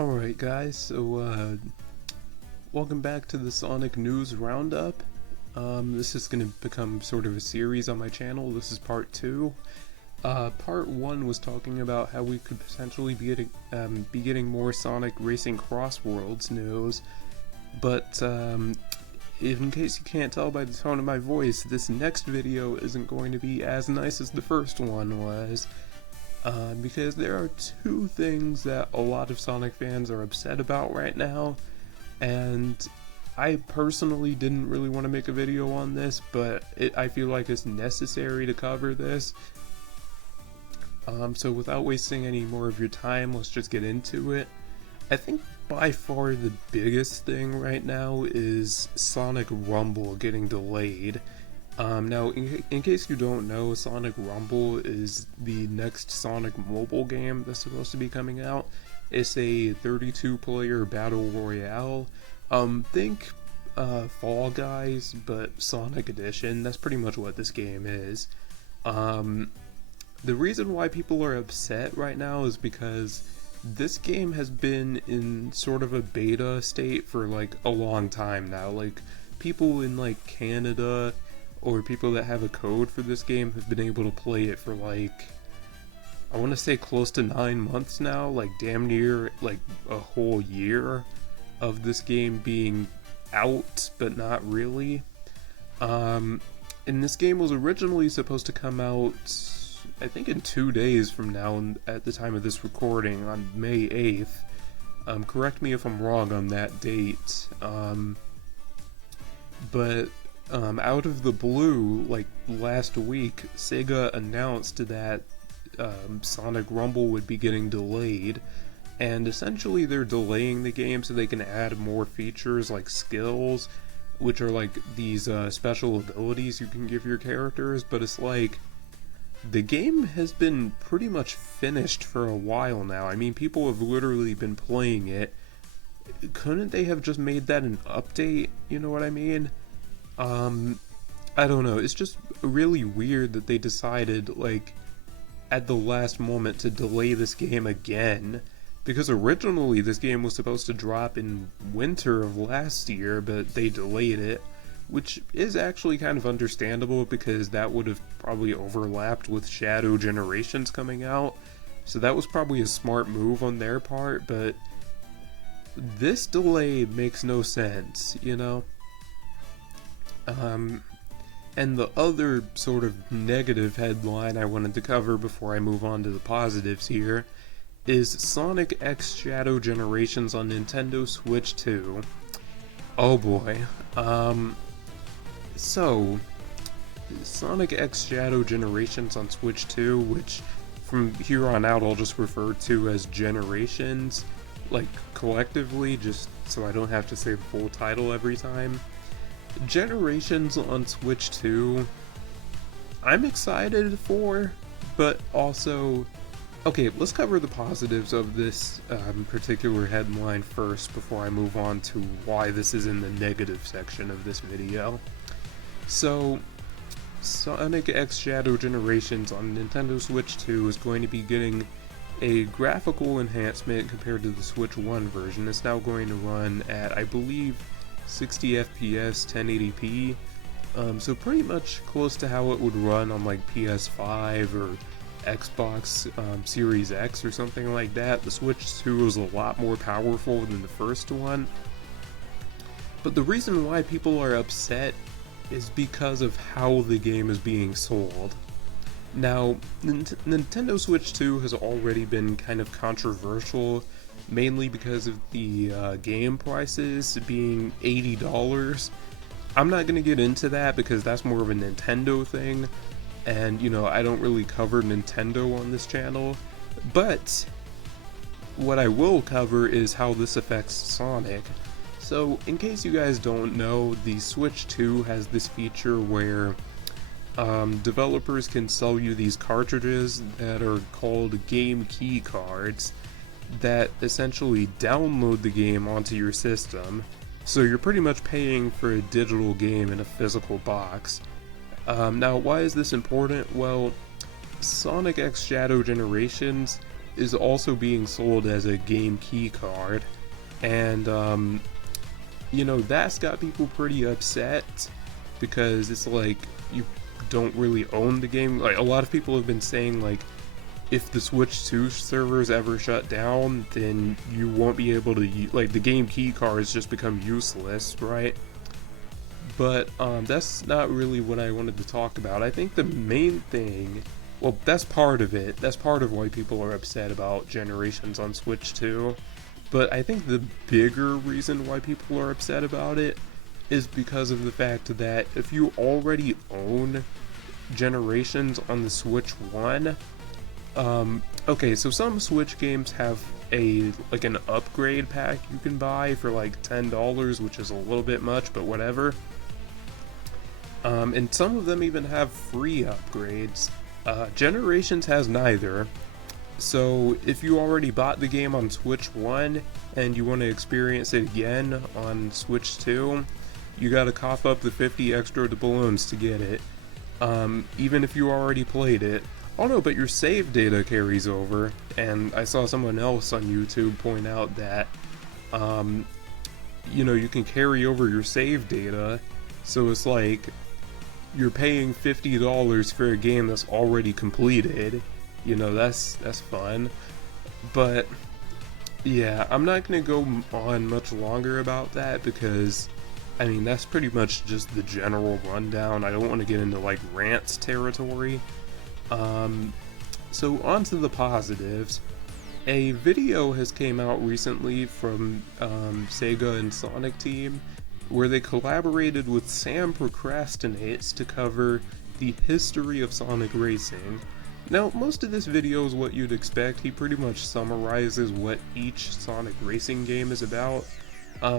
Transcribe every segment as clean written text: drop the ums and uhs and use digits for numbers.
Alright guys, welcome back to the Sonic News Roundup. This is going to become sort of a series on my channel. This is part 2. Part 1 was talking about how we could potentially be getting more Sonic Racing Cross Worlds news, but in case you can't tell by the tone of my voice, this next video isn't going to be as nice as the first one was. Because there are two things that a lot of Sonic fans are upset about right now, and I personally didn't really want to make a video on this, but I feel like it's necessary to cover this. So without wasting any more of your time, let's just get into it. I think by far the biggest thing right now is Sonic Rumble getting delayed. Now, in case you don't know, Sonic Rumble is the next Sonic mobile game that's supposed to be coming out. It's a 32-player battle royale. Think Fall Guys, but Sonic Edition. That's pretty much what this game is. The reason why people are upset right now is because this game has been in sort of a beta state for like a long time now. Like, people in like Canada or people that have a code for this game have been able to play it for like, I want to say close to 9 months now, like damn near like a whole year of this game being out, but not really. And this game was originally supposed to come out, I think in 2 days from now, at the time of this recording, on May 8th. Correct me if I'm wrong on that date. But out of the blue, like last week, Sega announced that Sonic Rumble would be getting delayed, and essentially they're delaying the game so they can add more features like skills, which are like these special abilities you can give your characters. But it's like, the game has been pretty much finished for a while now. I mean, people have literally been playing it. Couldn't they have just made that an update? You know what I mean? I don't know, it's just really weird that they decided, like, at the last moment to delay this game again, because originally this game was supposed to drop in winter of last year, but they delayed it, which is actually kind of understandable because that would have probably overlapped with Shadow Generations coming out, so that was probably a smart move on their part. But this delay makes no sense, you know? And the other sort of negative headline I wanted to cover before I move on to the positives here is Sonic X Shadow Generations on Nintendo Switch 2. Oh boy. So, Sonic X Shadow Generations on Switch 2, which from here on out I'll just refer to as Generations, like collectively, just so I don't have to say the full title every time. Generations on Switch 2, I'm excited for, but also, okay, let's cover the positives of this particular headline first before I move on to why this is in the negative section of this video. So, Sonic X Shadow Generations on Nintendo Switch 2 is going to be getting a graphical enhancement compared to the Switch 1 version. It's now going to run at, I believe, 60 FPS 1080p, so pretty much close to how it would run on like PS5 or Xbox Series X or something like that. The Switch 2 is a lot more powerful than the first one, but the reason why people are upset is because of how the game is being sold. Now, Nintendo Switch 2 has already been kind of controversial, mainly because of the game prices being $80. I'm not going to get into that because that's more of a Nintendo thing, and you know, I don't really cover Nintendo on this channel, but what I will cover is how this affects Sonic. So, in case you guys don't know, the Switch 2 has this feature where developers can sell you these cartridges that are called game key cards that essentially download the game onto your system. So you're pretty much paying for a digital game in a physical box. Now, why is this important? Well, Sonic X Shadow Generations is also being sold as a game key card, and you know, that's got people pretty upset because it's like you don't really own the game. Like, a lot of people have been saying, like, if the Switch 2 servers ever shut down, then you won't be able to like, the game key cards just become useless, right? But that's not really what I wanted to talk about. I think the main thing, well, that's part of it. That's part of why people are upset about Generations on Switch 2. But I think the bigger reason why people are upset about it is because of the fact that if you already own Generations on the Switch 1, okay, so some Switch games have like an upgrade pack you can buy for like $10, which is a little bit much, but whatever. And some of them even have free upgrades. Generations has neither. So if you already bought the game on Switch 1 and you want to experience it again on Switch 2, you gotta cough up the 50 extra doubloons to get it. Even if you already played it. Oh no, but your save data carries over, and I saw someone else on YouTube point out that, you know, you can carry over your save data, so it's like you're paying $50 for a game that's already completed. You know, that's fun. But yeah, I'm not gonna go on much longer about that because, I mean, that's pretty much just the general rundown. I don't want to get into like rants territory. So on to the positives. A video has came out recently from Sega and Sonic Team where they collaborated with Sam Procrastinates to cover the history of Sonic Racing. Now, most of this video is what you'd expect. He pretty much summarizes what each Sonic Racing game is about.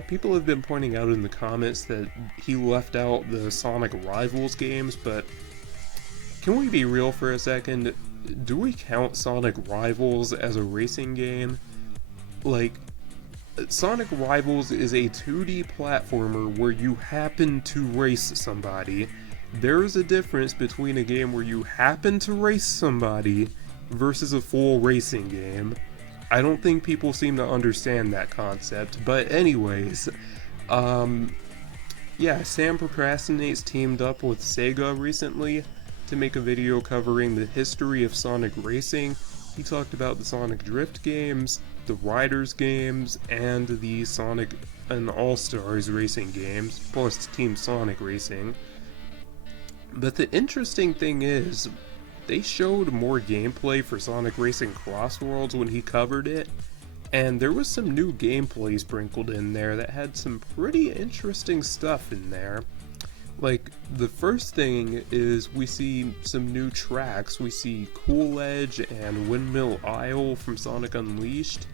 People have been pointing out in the comments that he left out the Sonic Rivals games, but can we be real for a second? Do we count Sonic Rivals as a racing game? Like, Sonic Rivals is a 2D platformer where you happen to race somebody. There is a difference between a game where you happen to race somebody versus a full racing game. I don't think people seem to understand that concept, but anyways, yeah, Sam Procrastinates teamed up with Sega recently to make a video covering the history of Sonic Racing. He talked about the Sonic Drift games, the Riders games, and the Sonic and All-Stars racing games, plus Team Sonic Racing. But the interesting thing is, they showed more gameplay for Sonic Racing Cross Worlds when he covered it, and there was some new gameplay sprinkled in there that had some pretty interesting stuff in there. Like, the first thing is we see some new tracks. We see Cool Edge and Windmill Isle from Sonic Unleashed.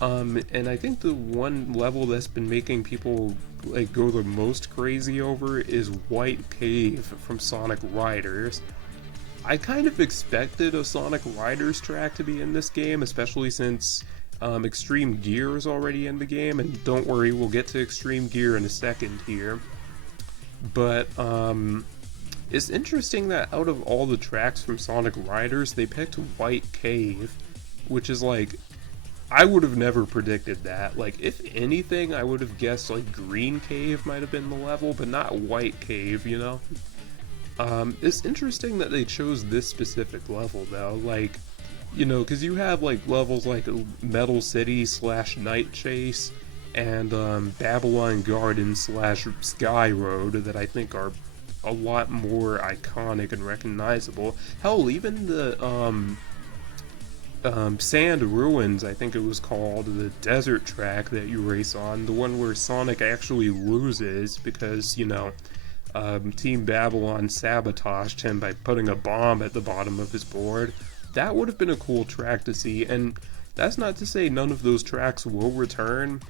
And I think the one level that's been making people like go the most crazy over is White Cave from Sonic Riders. I kind of expected a Sonic Riders track to be in this game, especially since Extreme Gear is already in the game, and don't worry, we'll get to Extreme Gear in a second here. But it's interesting that out of all the tracks from Sonic Riders, they picked White Cave, which is like, I would have never predicted that. Like, if anything, I would have guessed like Green Cave might have been the level, but not White Cave, you know? It's interesting that they chose this specific level though, like, you know, because you have like levels like Metal City / Night Chase, and Babylon Garden / Sky Road that I think are a lot more iconic and recognizable. Hell, even the Sand Ruins, I think it was called, the desert track that you race on, the one where Sonic actually loses because, you know, Team Babylon sabotaged him by putting a bomb at the bottom of his board. That would have been a cool track to see, and that's not to say none of those tracks will return,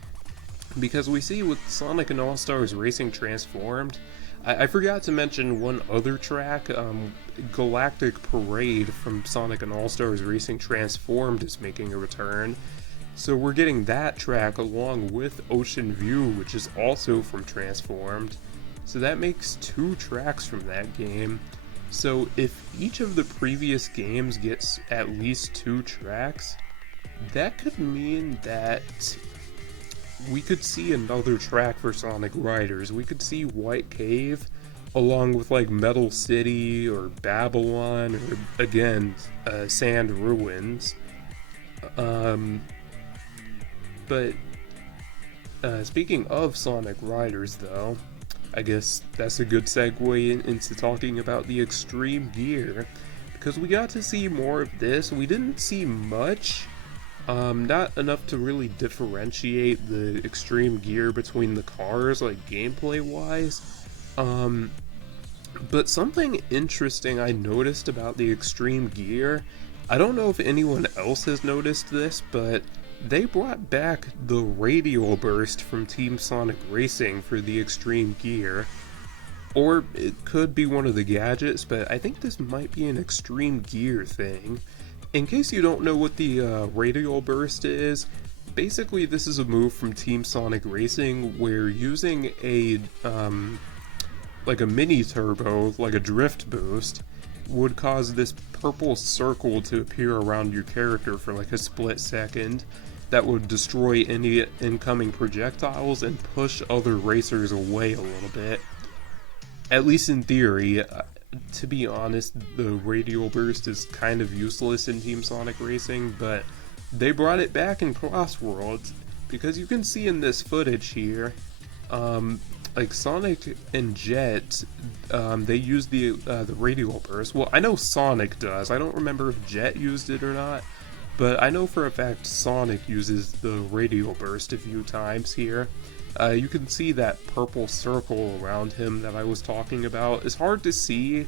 because we see with Sonic and All-Stars Racing Transformed, I forgot to mention one other track, Galactic Parade from Sonic and All-Stars Racing Transformed is making a return. So we're getting that track along with Ocean View, which is also from Transformed. So that makes 2 tracks from that game. So if each of the previous games gets at least 2 tracks, that could mean that we could see another track for Sonic Riders. We could see White Cave along with like Metal City or Babylon or again Sand Ruins. But speaking of Sonic Riders, though, I guess that's a good segue into talking about the Extreme Gear, because we got to see more of this. We didn't see much, not enough to really differentiate the Extreme Gear between the cars, like gameplay-wise. But something interesting I noticed about the Extreme Gear, I don't know if anyone else has noticed this, but they brought back the radial burst from Team Sonic Racing for the Extreme Gear. Or it could be one of the gadgets, but I think this might be an Extreme Gear thing. In case you don't know what the radial burst is, basically this is a move from Team Sonic Racing where using a like a mini turbo, like a drift boost, would cause this purple circle to appear around your character for like a split second that would destroy any incoming projectiles and push other racers away a little bit. At least in theory. To be honest, the radial burst is kind of useless in Team Sonic Racing, but they brought it back in Cross Worlds, because you can see in this footage here, like Sonic and Jet, they use the radial burst. Well, I know Sonic does. I don't remember if Jet used it or not, but I know for a fact Sonic uses the radial burst a few times here. You can see that purple circle around him that I was talking about. It's hard to see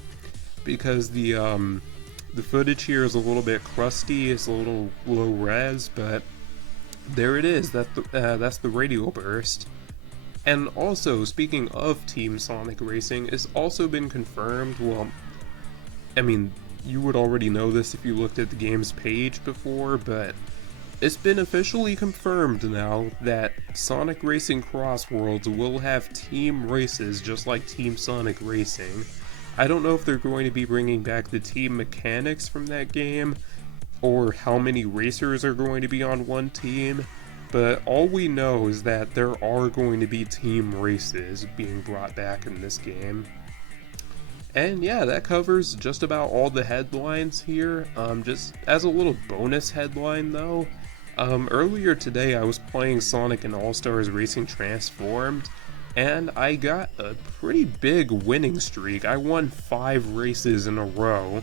because the footage here is a little bit crusty. It's a little low res, but there it is. That's the radial burst. And also, speaking of Team Sonic Racing, it's also been confirmed. Well, I mean, you would already know this if you looked at the game's page before, but it's been officially confirmed now that Sonic Racing Cross Worlds will have team races just like Team Sonic Racing. I don't know if they're going to be bringing back the team mechanics from that game, or how many racers are going to be on one team, but all we know is that there are going to be team races being brought back in this game. And yeah, that covers just about all the headlines here. Just as a little bonus headline though, earlier today I was playing Sonic and All-Stars Racing Transformed, and I got a pretty big winning streak. I won 5 races in a row.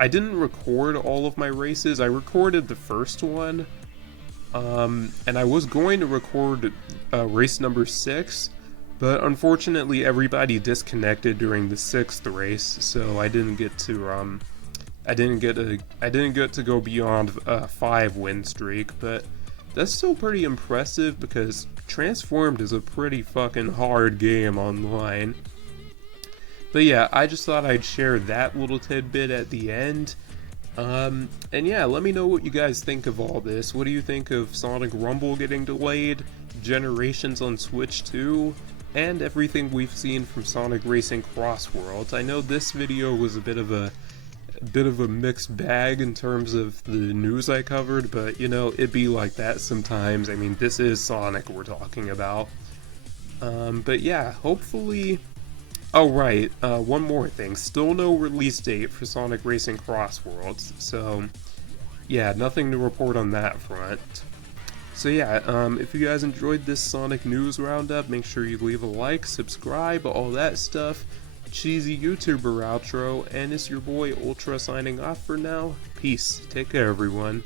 I didn't record all of my races. I recorded the first one, and I was going to record race number 6, but unfortunately everybody disconnected during the 6th race, so I didn't get to I didn't get to go beyond a 5 win streak. But that's still pretty impressive because Transformed is a pretty fucking hard game online. But yeah, I just thought I'd share that little tidbit at the end. And yeah, let me know what you guys think of all this. What do you think of Sonic Rumble getting delayed, Generations on Switch 2, and everything we've seen from Sonic Racing Cross Worlds? I know this video was a bit of a mixed bag in terms of the news I covered, but you know, it be like that sometimes. I mean, this is Sonic we're talking about. But yeah, hopefully... Oh right, one more thing. Still no release date for Sonic Racing Cross Worlds, so yeah, nothing to report on that front. So yeah, if you guys enjoyed this Sonic News Roundup, make sure you leave a like, subscribe, all that stuff. Cheesy YouTuber outro, and it's your boy Ultra signing off for now. Peace. Take care, everyone.